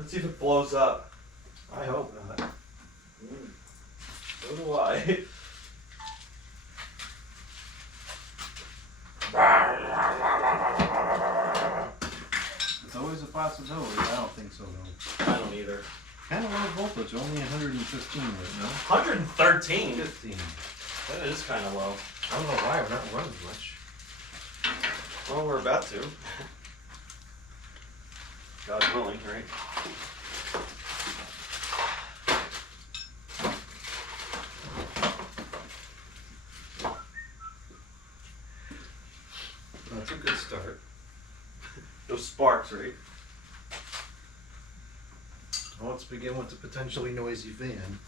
Let's see if it blows up. I hope not. So do I. It's always a possibility. I don't think so, though. I don't either. Kind of low voltage, only 115 right now. 113? 15. That is kind of low. I don't know why we're not running much. Well, we're about to. God willing, right? That's a good start. Those sparks, right? Well, let's begin with the potentially noisy fan.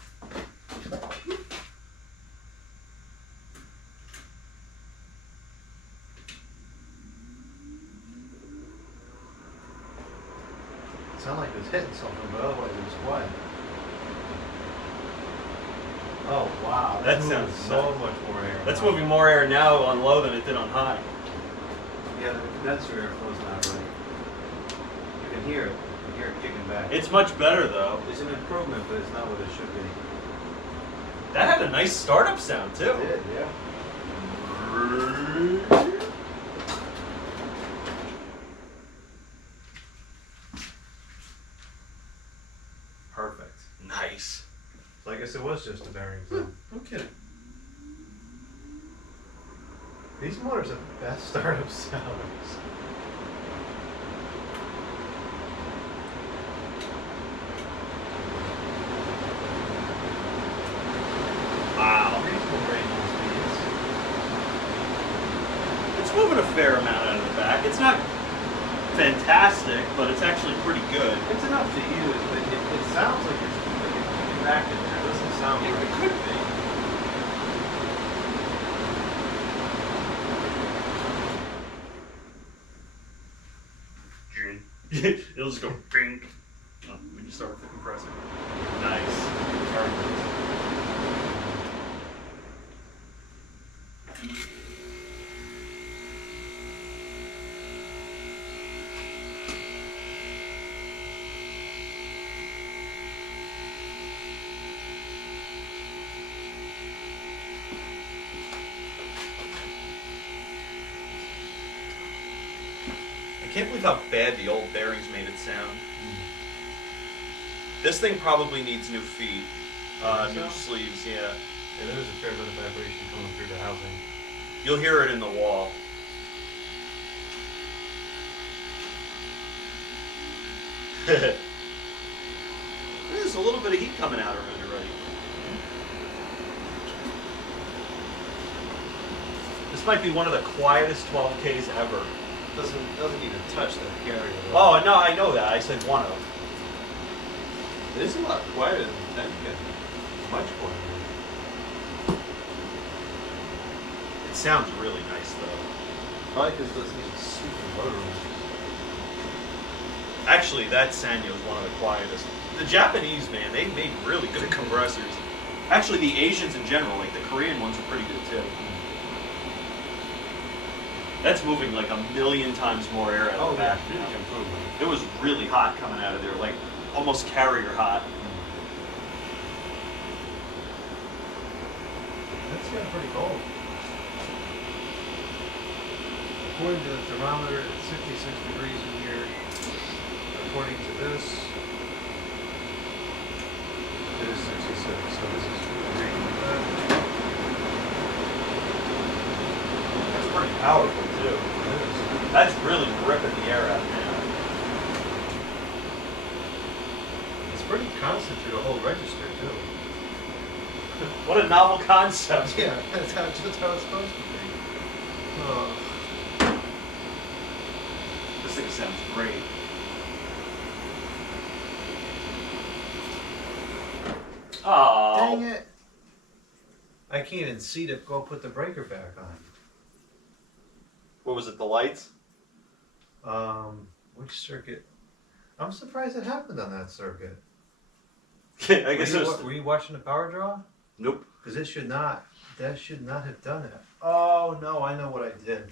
It sounded like it was hitting something, but otherwise it was quiet. Oh wow, That moving sounds so nuts. much more air. That's now. moving more air now on low than it did on high. Yeah, the condenser airflow's not right. You can hear it. You can hear it kicking back. It's much better though. It's an improvement, but it's not what it should be. That had a nice startup sound too. It did, yeah. Perfect. Nice. So I guess it was just the bearings. Then. No kidding. These motors have the best startup sounds. Wow. Reasonable ranging speeds. It's moving a fair amount out of the back. It's not fantastic, but it's actually pretty good. It's enough to use, but it sounds like it's kicking back in there. It doesn't sound It right. could be. It'll just go bing when you start the compressor. Nice. Perfect. I can't believe how bad the old bearings made it sound. This thing probably needs new feet, new sleeves, yeah. Yeah, there is a fair bit of vibration coming through the housing. You'll hear it in the wall. There's a little bit of heat coming out around it already. This might be one of the quietest 12Ks ever. Doesn't even touch that carrier. Oh, no, I know that. I said one of. It is a lot quieter than the 10K. Much quieter. It sounds really nice, though. Probably because it doesn't even super motor room. Actually, that Sanyo is one of the quietest. The Japanese, man, they made really good compressors. Actually, the Asians in general, like the Korean ones, are pretty good, too. That's moving like a million times more air out of the back huge now. improvement. It was really hot coming out of there, like almost carrier hot. That's getting pretty cold. According to the thermometer, it's 66 degrees in here. According to this, it is 66, so this is agreeing with that. That's pretty powerful too. It is. That's really ripping the air out now. It's pretty constant through the whole register, too. What a novel concept. Yeah, that's just how it's supposed to be. Oh. This thing sounds great. Oh. Dang it! I can't even see to go put the breaker back on. What was it, the lights? Which circuit? I'm surprised it happened on that circuit. I guess it was... Were you watching the power draw? Nope. Because that should not have done it. Oh no, I know what I did.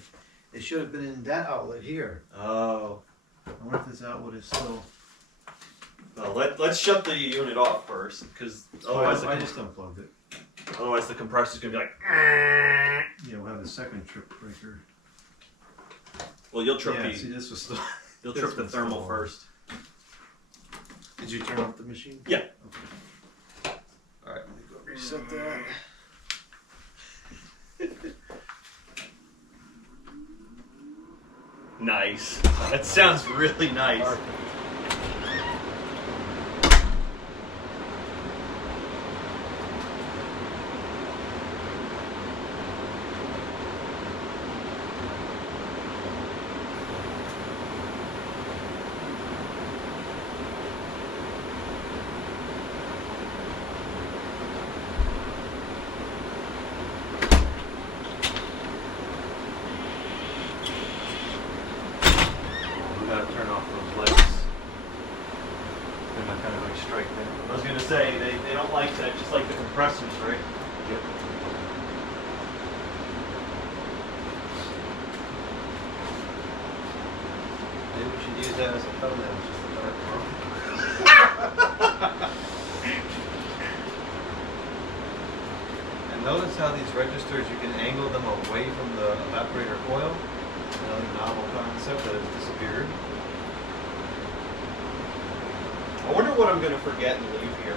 It should have been in that outlet here. Oh. I wonder if this outlet is still. Well, let's shut the unit off first, because otherwise, I just unplugged it. otherwise the compressor's gonna be like. Yeah, we'll have the second trip breaker. Well, you'll trip Yeah, see, this was still. you'll this trip the one's thermal still on. first. Did you turn off the machine? Yeah. Okay. All right, let me go reset that. Nice. That sounds really nice. We gotta turn off those lights. They're not kind of like strike there. I was gonna say they don't like that, just like the compressors, right? Yep. Maybe we should use that as a thumbnail, just a dark room. And notice how these registers, you can angle them away from the evaporator coil. Another novel concept that has disappeared. I wonder what I'm gonna forget and leave here,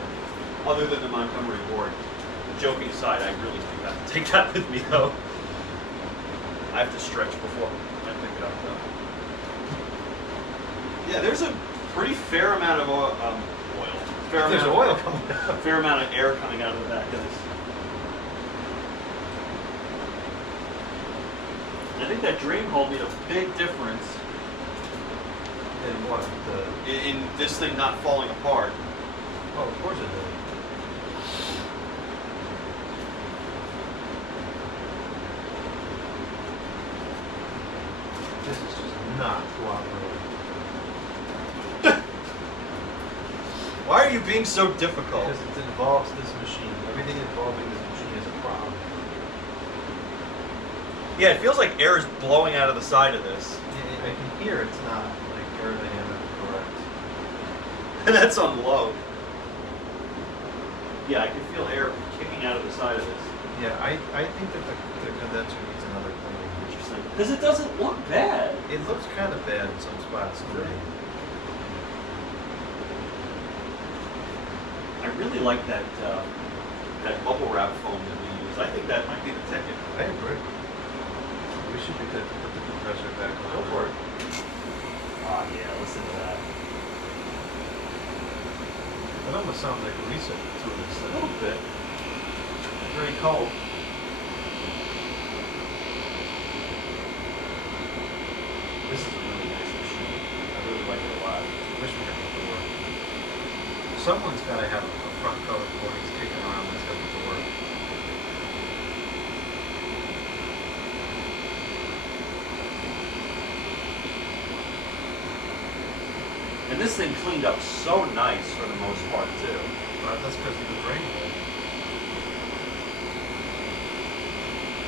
other than the Montgomery board. Joking aside, I really do have to take that with me though. I have to stretch before I pick it up though. Yeah, there's a pretty fair amount of oil. There's oil coming out. Fair amount of air coming out of the back of this. I think that drain hole made a big difference And what? in this thing not falling apart. Oh, of course it did. This is just not cooperating. Why are you being so difficult? Because it involves this machine. Everything involving this machine is a problem. Yeah, it feels like air is blowing out of the side of this. I can hear it's not like aerodynamically correct. And that's on low. Yeah, I can feel air kicking out of the side of this. Yeah, I think that the condenser needs another cleaning. Interesting. Because it doesn't look bad. It looks kind of bad in some spots today. I really like that that bubble wrap foam that we use. I think that might be the ticket. I agree. We should be good to put the compressor back on. Go for it. Oh yeah, listen to that. It almost sounds like a reset to an A extent. little bit. It's very cold. This is a really nice machine. I really like it a lot. Wish we had the door. Someone's got to have a front cover before he's kicking around this got the door. And this thing cleaned up so nice for the most part too. But that's because of the drain hole.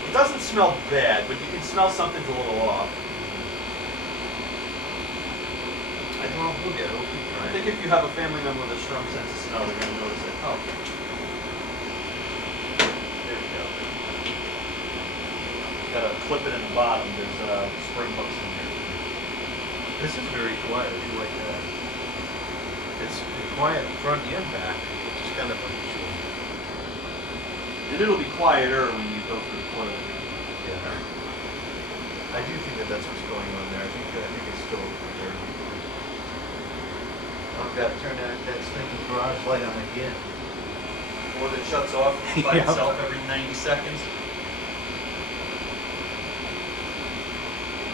It doesn't smell bad, but you can smell something's a little off. Well, we'll get it. We'll keep I trying. think if you have a family member with a strong sense of smell, they're going to notice it. Oh. There we go. Got to clip it in the bottom. There's spring hooks in here. This is very quiet. I do like that. It's quiet front and back, which is kind of unusual. And it'll be quieter when you go through the coil. Yeah. I do think that that's what's going on there. I think it's still there. I've got to turn that stinking garage light on again. Or that shuts off by Yeah. itself every 90 seconds.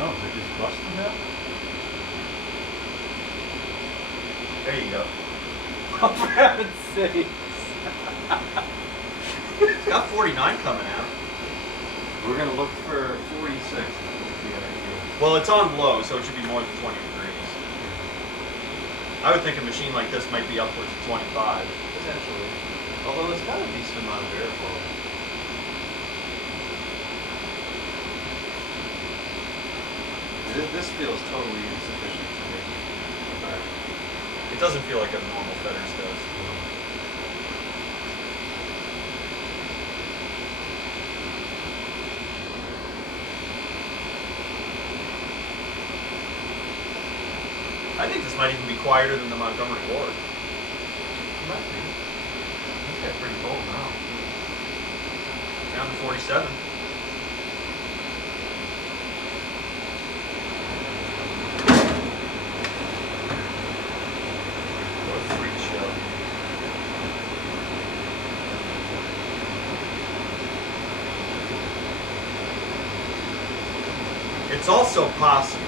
Oh, is it just busting now? There you go. Oh, for heaven's sakes. It's got 49 coming out. We're going to look for 46. Well, it's on low, so it should be more than 20 degrees. I would think a machine like this might be upwards of 25. Potentially. Although it's got a decent amount of airflow. This feels totally insufficient to me. It doesn't feel like a normal Fetters does. I think this might even be quieter than the Montgomery Ward. Might be. It's got pretty cold now. Down to 47. What a freak show. It's also possible,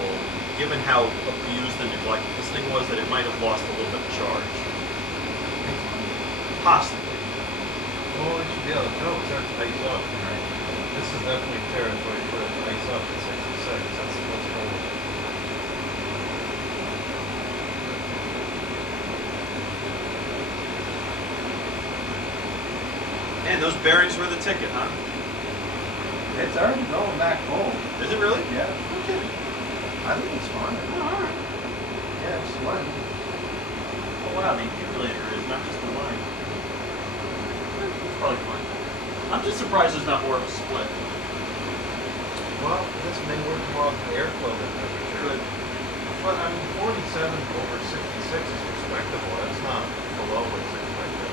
given how abused and neglected this thing was, that it might have lost a little bit of charge. Possibly. Well, what you should be able to tell is starting to ice up. Right? This is definitely territory for it to ice up at 66. That's what's cold. Man, those bearings were the ticket, huh? It's already going back cold. Is it really? Yeah. No kidding. I think it's fine. Oh, all right. Yeah, it's sweating. Oh, wow, the accumulator is not just the line. It's probably fine. I'm just surprised there's not more of a split. Well, this may work more off the airflow than temperature. Good. But I mean, 47 over 66 is respectable. That's not below what's expected.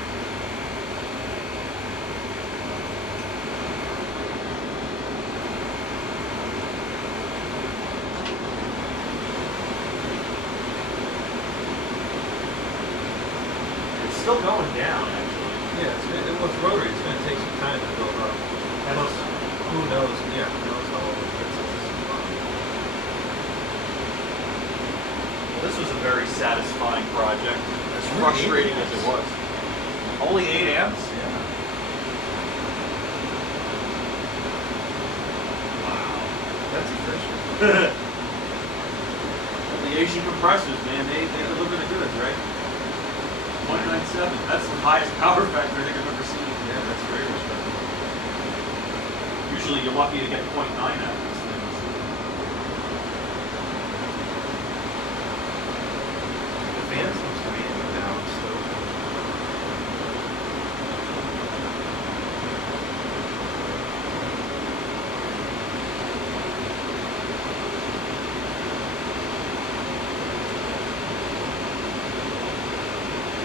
It's still going down, actually. Yeah, it's rotary. It's going to take some time to build up. Plus, who knows? Yeah, who knows how old it is. Well, this was a very satisfying project, as Only frustrating 8 as it amps. was. Only 8 amps? Yeah. Wow. That's efficient. The Asian compressors, man, they're looking at goods, right? 0.97. That's the highest power factor I think I've ever seen. Yeah, that's very respectable. Usually you're lucky to get 0.9 out of these things. The fan seems to be down still.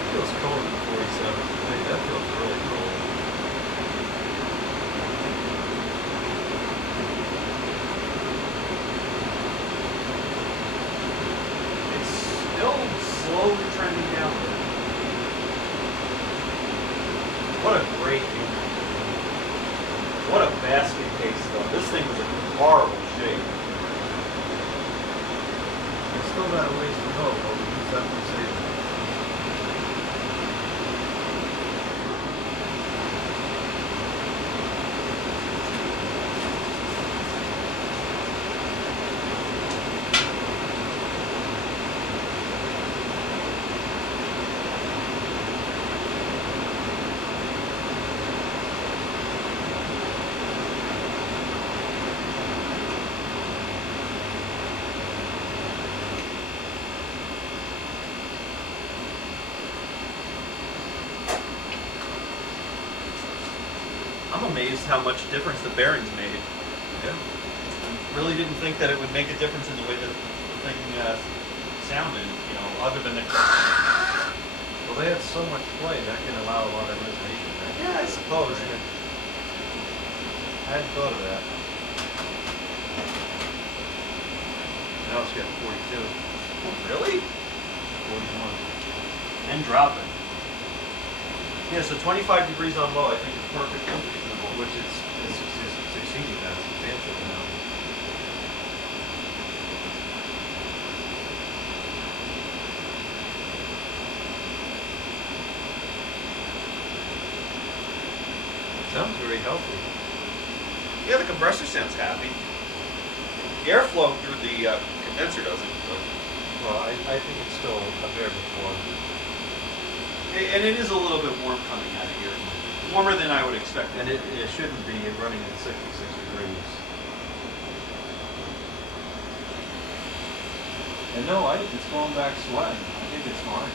It feels colder than 47. That feels really cold. It's still slowly trending downward. What a great unit. What a basket case, though. This thing was in horrible shape. It's still got a ways to go, but we can definitely say that. I'm amazed how much difference the bearings made. Yeah. I really didn't think that it would make a difference in the way that the thing sounded, you know, other than the... Well, they have so much play that can allow a lot of resonation, right? Yeah, I suppose. Right. I hadn't thought of that. Now it's getting 42, Oh, really? 41. And dropping. Yeah, so 25 degrees on low, I think is perfectly reasonable. Which is exceeding that substantially now. Sounds very healthy. Yeah, the compressor sounds happy. The airflow through the condenser doesn't. But... Well, I think it's still a fair before. And it is a little bit warm coming out of here. Warmer than I would expect. And it shouldn't be running at 66 degrees. And no ice, it's going back sweating. I think it's fine.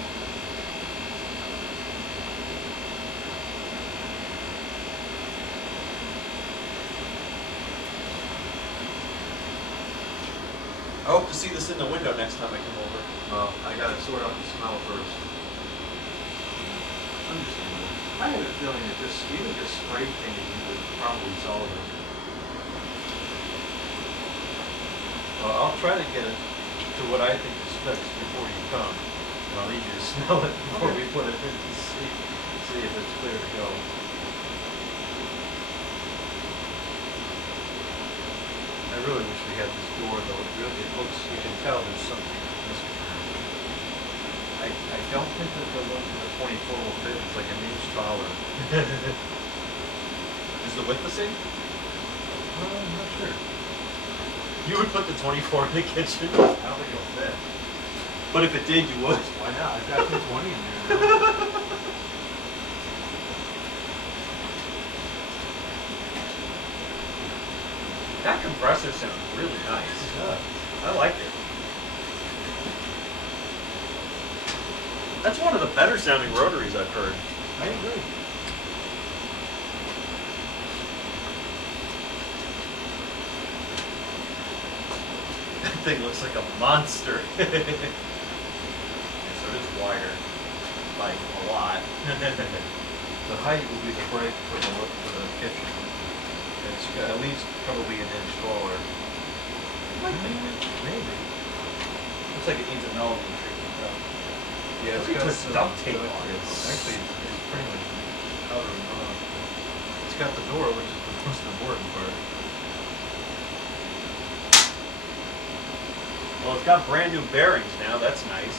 I hope to see this in the window next time I come over. Well, I gotta sort out the smell first. Understandable. I had a feeling that even just spray painting would probably solve it. Well, I'll try to get it to what I think the specs before you come. And I'll need you to smell it before we put it in to see if it's clear to go. I really wish we had this door though. It looks, you can tell there's something missing. I don't think that the one for the 24 will fit. It's like an inch taller. Is the width the same? I'm not sure. You would put the 24 in the kitchen, I don't think it'll fit. but if it did, you would. Why not? I've got 220 in there now. That compressor sounds really nice. Yeah. I like it. That's one of the better sounding rotaries I've heard. I agree. That thing looks like a monster. So it is wider by a lot. The height will be the break for the kitchen. It's got at least probably an inch taller. Maybe. Looks like it needs a melody treatment though. Yeah, Look at this duct tape on it. Actually, it's pretty much out of It's got the door, which is the most important part. Well, it's got brand new bearings now. That's nice.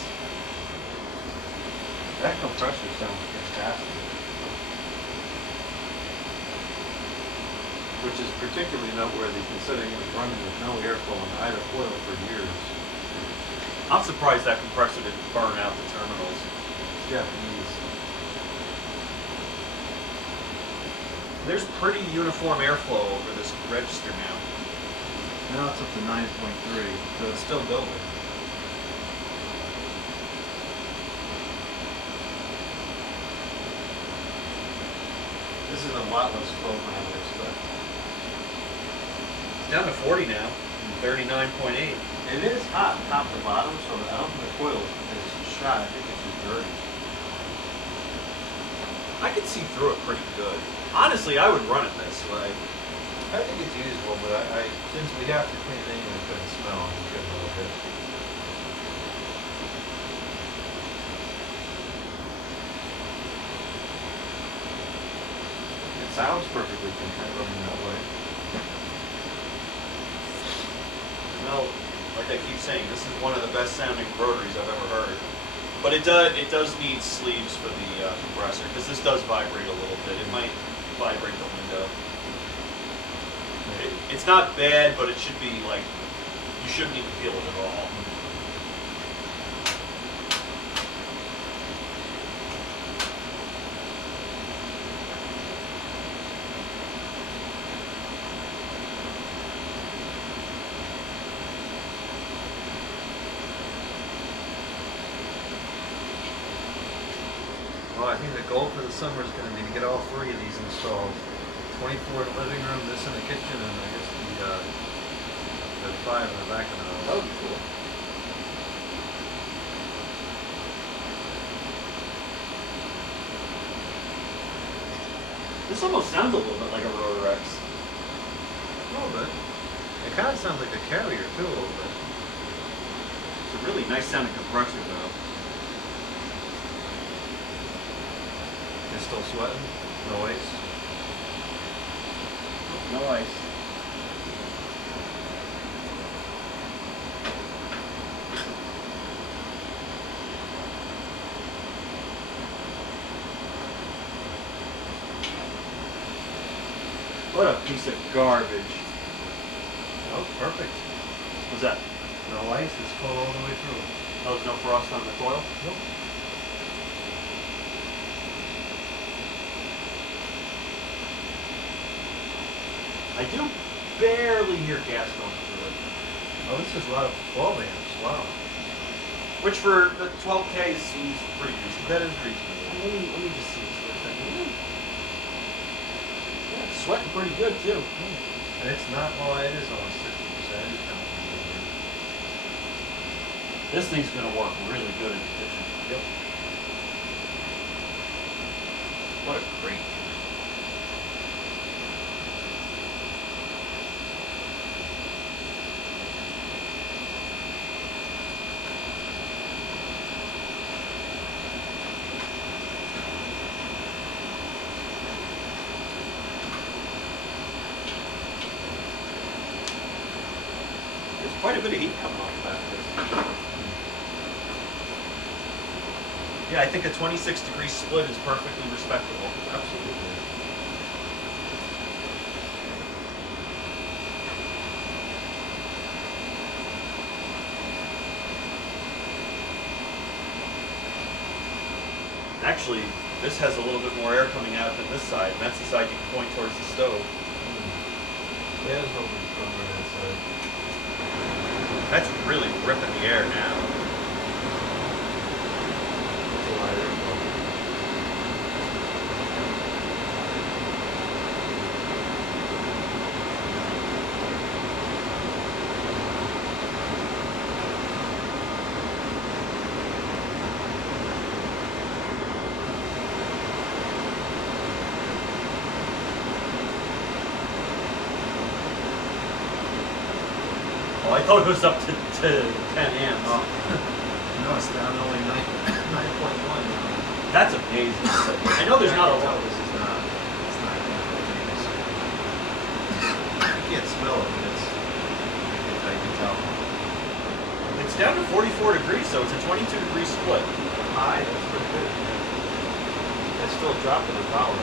That compressor sounds fantastic. Which is particularly noteworthy considering it was running with no airflow in either coil for years. I'm surprised that compressor didn't burn out the terminals. It's Japanese. There's pretty uniform airflow over this register now. Now it's up to 9.3, so it's still building. This is a lot less flow than I would expect. It's down to 40 now, 39.8. It is hot top to bottom, so I don't think the coil is shot. I think it's just dirty. I could see through it pretty good. Honestly, I would run it this way. I think it's usable, but since we have to clean it anyway, it's going to smell and get a little bit. It sounds perfectly content running that way. Well, like I keep saying, this is one of the best sounding rotaries I've ever heard. But it does need sleeves for the compressor, because this does vibrate a little bit. It might vibrate the window. It's not bad, but it should be like, you shouldn't even feel it at all. Well, I think the goal for the summer is going to be to get all 3 of these installed. 24 in the living room, this in the kitchen, and I guess the 5 in the back of the house. That would be cool. This almost sounds a little bit like a Rotor X. A little bit. It kind of sounds like a carrier too, a little bit. It's a really nice sounding compressor though. It's still sweating? No ice? No ice. What a piece of garbage. Oh, perfect. What's that? No ice, it's full all the way through. Oh, there's no frost on the coil? Nope. I do barely hear gas going through it. Oh, this is a lot of 12 amps. Wow. Which for the 12K seems pretty reasonable. That is reasonable. Let me just see this for a second. Yeah, it's sweating pretty good too. And it's not, well, it is almost 60%. It's not This thing's gonna work really good in the kitchen. Yep. What a great unit. There's quite a bit of heat coming off the back of this. Yeah, I think a 26-degree split is perfectly respectable. Absolutely. Actually, this has a little bit more air coming out than this side, and that's the side you can point towards the stove. Yeah, there's no big problem on that side. That's really ripping the air now. It's a lot of air flow. Oh, I thought it was up to 10 amps. Oh. No, it's down to only 9.1 now. That's amazing. I know there's not a lot. This is not, it's not famous. You can't smell it, but I can tell. It's down to 44 degrees, so it's a 22-degree split. High, that's pretty good. That's still a drop in the power.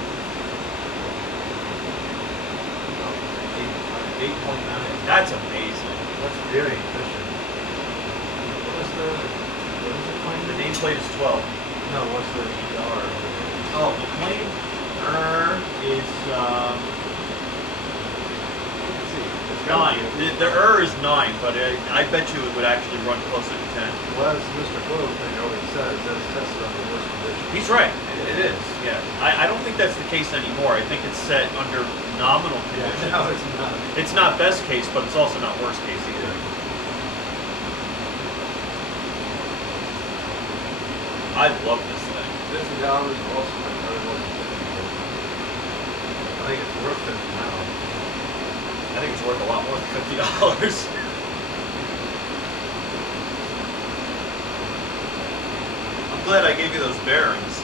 8.9. That's amazing. That's very efficient. What is the claim? The nameplate is 12. No, what's the ER? Oh, the claim is Let's see. It's 9. The is 9, but I bet you it would actually run closer to 10. Well, as Mr. Globe thing already says, that's tested under worst conditions. He's right. It is. Yeah. I don't think that's the case anymore. I think it's set under nominal conditions. No, it's not. It's not best case, but it's also not worst case either. I love this thing. $50 also my very well. I think it's worth $50 now. I think it's worth a lot more than $50. I'm glad I gave you those bearings.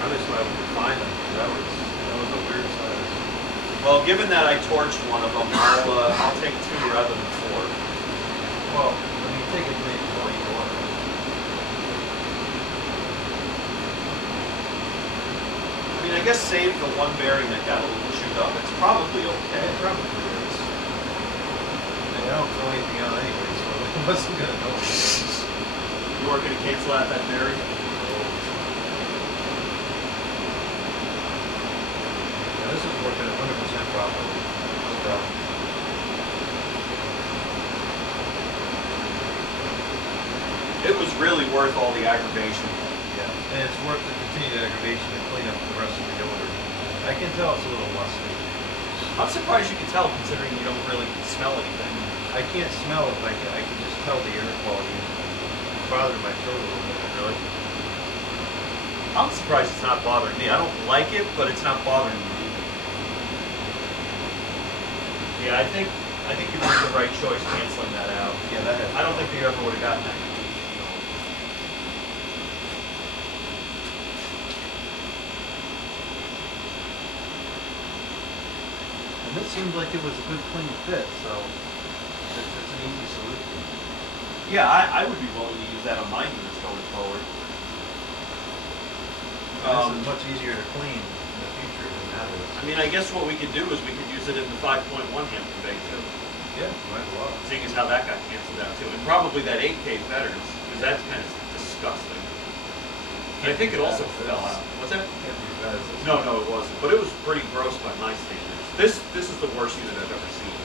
I just thought I would find them. That was a weird size. Well, given that I torched one of them, I'll take 2 rather than 4. Well, when you take it to maybe 24. I mean, I guess save the one bearing that got a little chewed up. It's probably okay. It probably is. And I don't throw anything out anyway, so it wasn't gonna know. You weren't going to cancel out that bearing? Yeah, this is working 100% properly. No problem. It was really worth all the aggravation. Yeah, and it's worth the continued aggravation to clean up the rest of the odor. I can tell it's a little musty. I'm surprised you can tell, considering you don't really smell anything. I can't smell it, but I can just tell the air quality is bothering my throat a little bit. Really? I'm surprised it's not bothering me. I don't like it, but it's not bothering me either. Yeah, I think you made the right choice canceling that out. Yeah, that has. I don't think you ever would have gotten that. And this seems like it was a good clean fit, so it's an easy solution. Yeah, I would be willing to use that on my units going forward. This is much easier to clean in the future than that is. I mean, I guess what we could do is we could use it in the 5.1 Hampton Bay too. Yeah, might as well. Seeing as how that got canceled out too. And probably that 8K fetters, because that's kind of disgusting. And I think it also fell out. What's that? Can't be as bad as this. No, it wasn't. But it was pretty gross by my standards. This is the worst unit I've ever seen.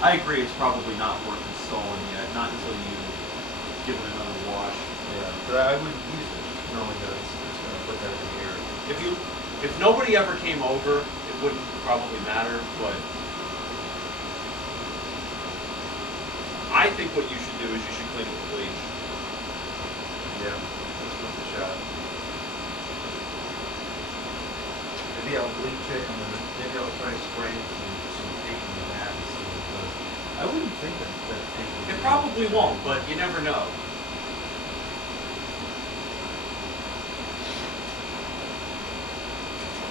I agree, it's probably not worth the stolen yet, not until you give it another wash. Yeah, but I wouldn't use it, just knowing that it's gonna put that in the air. If nobody ever came over, it wouldn't probably matter, but I think what you should do is you should clean it with bleach. Yeah, let's give it a shot. Maybe I'll bleach it and then maybe I'll try to spray some paint in that and see what it does. I wouldn't think that paint would. It probably won't, but you never know.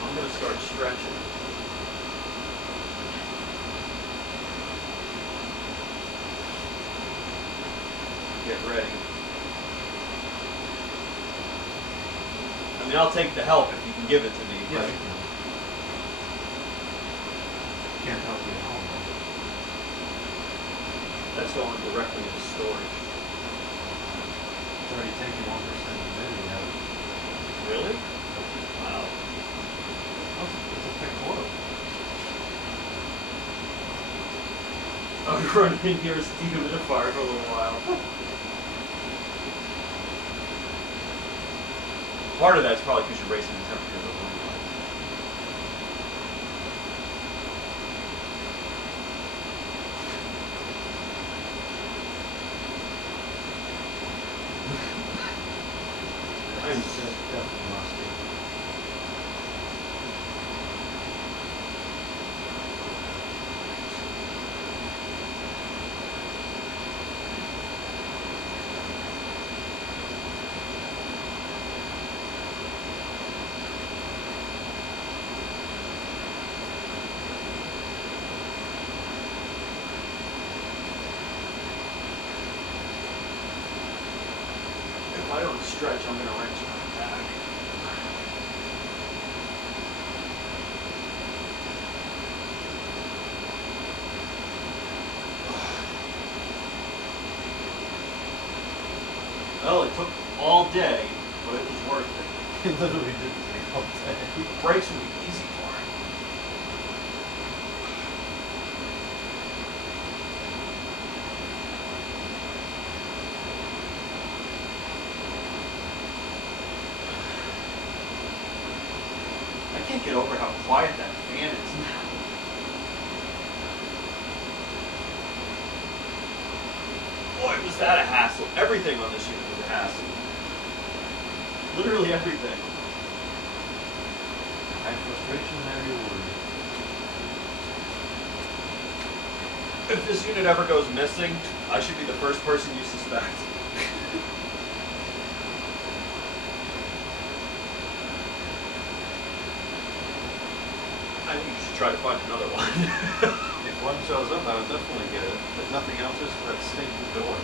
I'm gonna start stretching. Get ready. I mean, I'll take the help if you can give it to me. Yeah, but you can. Can't help you at home. that's going directly into storage. It's already taking 1% humidity out of it. Really? Wow. It's a thick oil. I'll be running in here as a dehumidifier for a little while. Part of that's probably because you're raising the temperature of the room. It's definitely musty. If I don't stretch, I'm going to wrench my back. Well, it took all day, but it was worth it. It literally did take all day. Brakes would be easy for it. I can't get over how quiet that fan is now. Boy, was that a hassle. Everything on this unit was a hassle. Literally everything. High frustration, high reward. If this unit ever goes missing, I should be the first person you suspect. I think you should try to find another one. If one shows up, I would definitely get it. If nothing else, just that stinking door.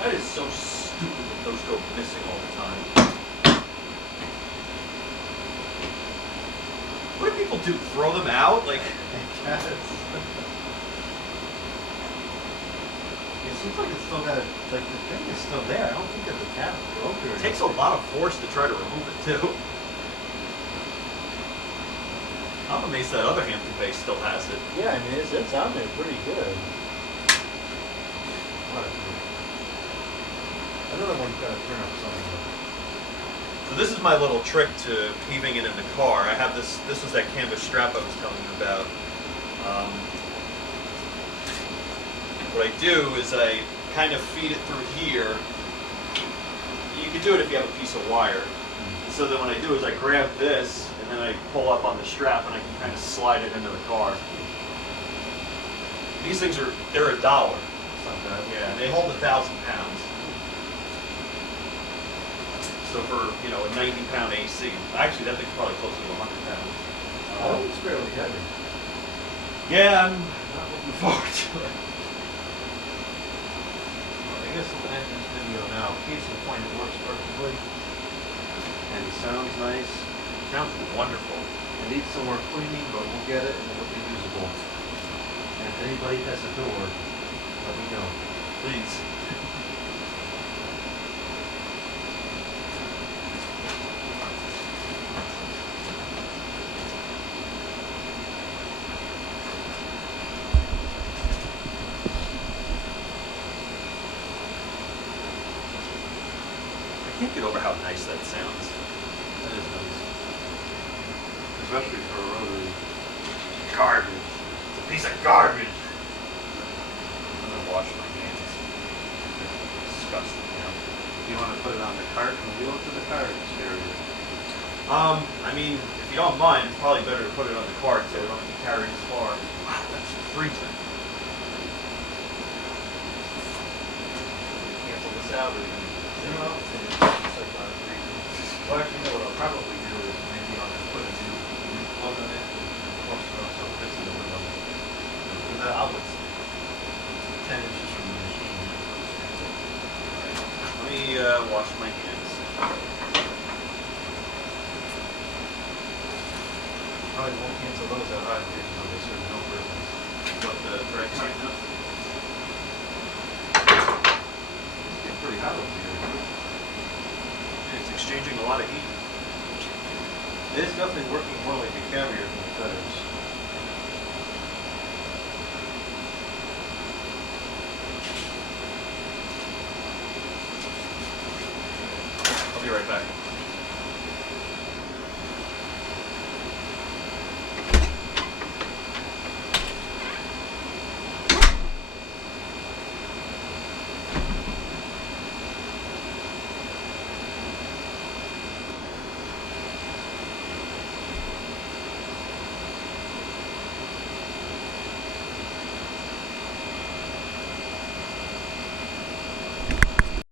That is so stupid that those go missing all the time. What do people do? Throw them out? Like, Yes. It seems like it's still got a, like the thing is still there. I don't think that the cap broke or it takes a lot of force to try to remove it too. I'm amazed that other Hampton Bay still has it. Yeah, I mean, it's on there pretty good. What? Another one's got to turn up something. So this is my little trick to heaving it in the car. I have this was that canvas strap I was telling you about. What I do is I kind of feed it through here. You can do it if you have a piece of wire. So then what I do is I grab this and then I pull up on the strap and I can kind of slide it into the car. These things they're $1. It's not bad. Yeah, and they hold 1,000 pounds. So for, you know, a 90-pound AC, actually that thing's probably closer to 100 pounds. Oh, it's fairly heavy. Yeah, I'm not looking forward to it. I guess we'll end this video now. Case in point, it works perfectly. And it sounds nice. Sounds wonderful. It needs some more cleaning, but we'll get it and it'll be usable. And if anybody has a door, let me know. Please. over how nice that sounds. That is nice. Especially for a rotary. Garbage. It's a piece of garbage. I'm gonna wash my hands. Disgusting, you know. Do you want to put it on the cart and wheel it to the car stereo? I mean, if you don't mind, it's probably better to put it on the cart so we don't have to carry it as far. Wow, that's freezing. Cancel this out or you No. Well, actually, you know what I'll probably do is maybe I'll just put a new plug on it, close enough so it fits in the window. And that outlet's 10 inches from the machine. Let me wash my hands. Probably won't cancel those out either, even though they serve no purpose. What the dry cleaning up? It's getting pretty hot over here. It's exchanging a lot of heat. It is definitely working more like a carrier than the feathers. I'll be right back.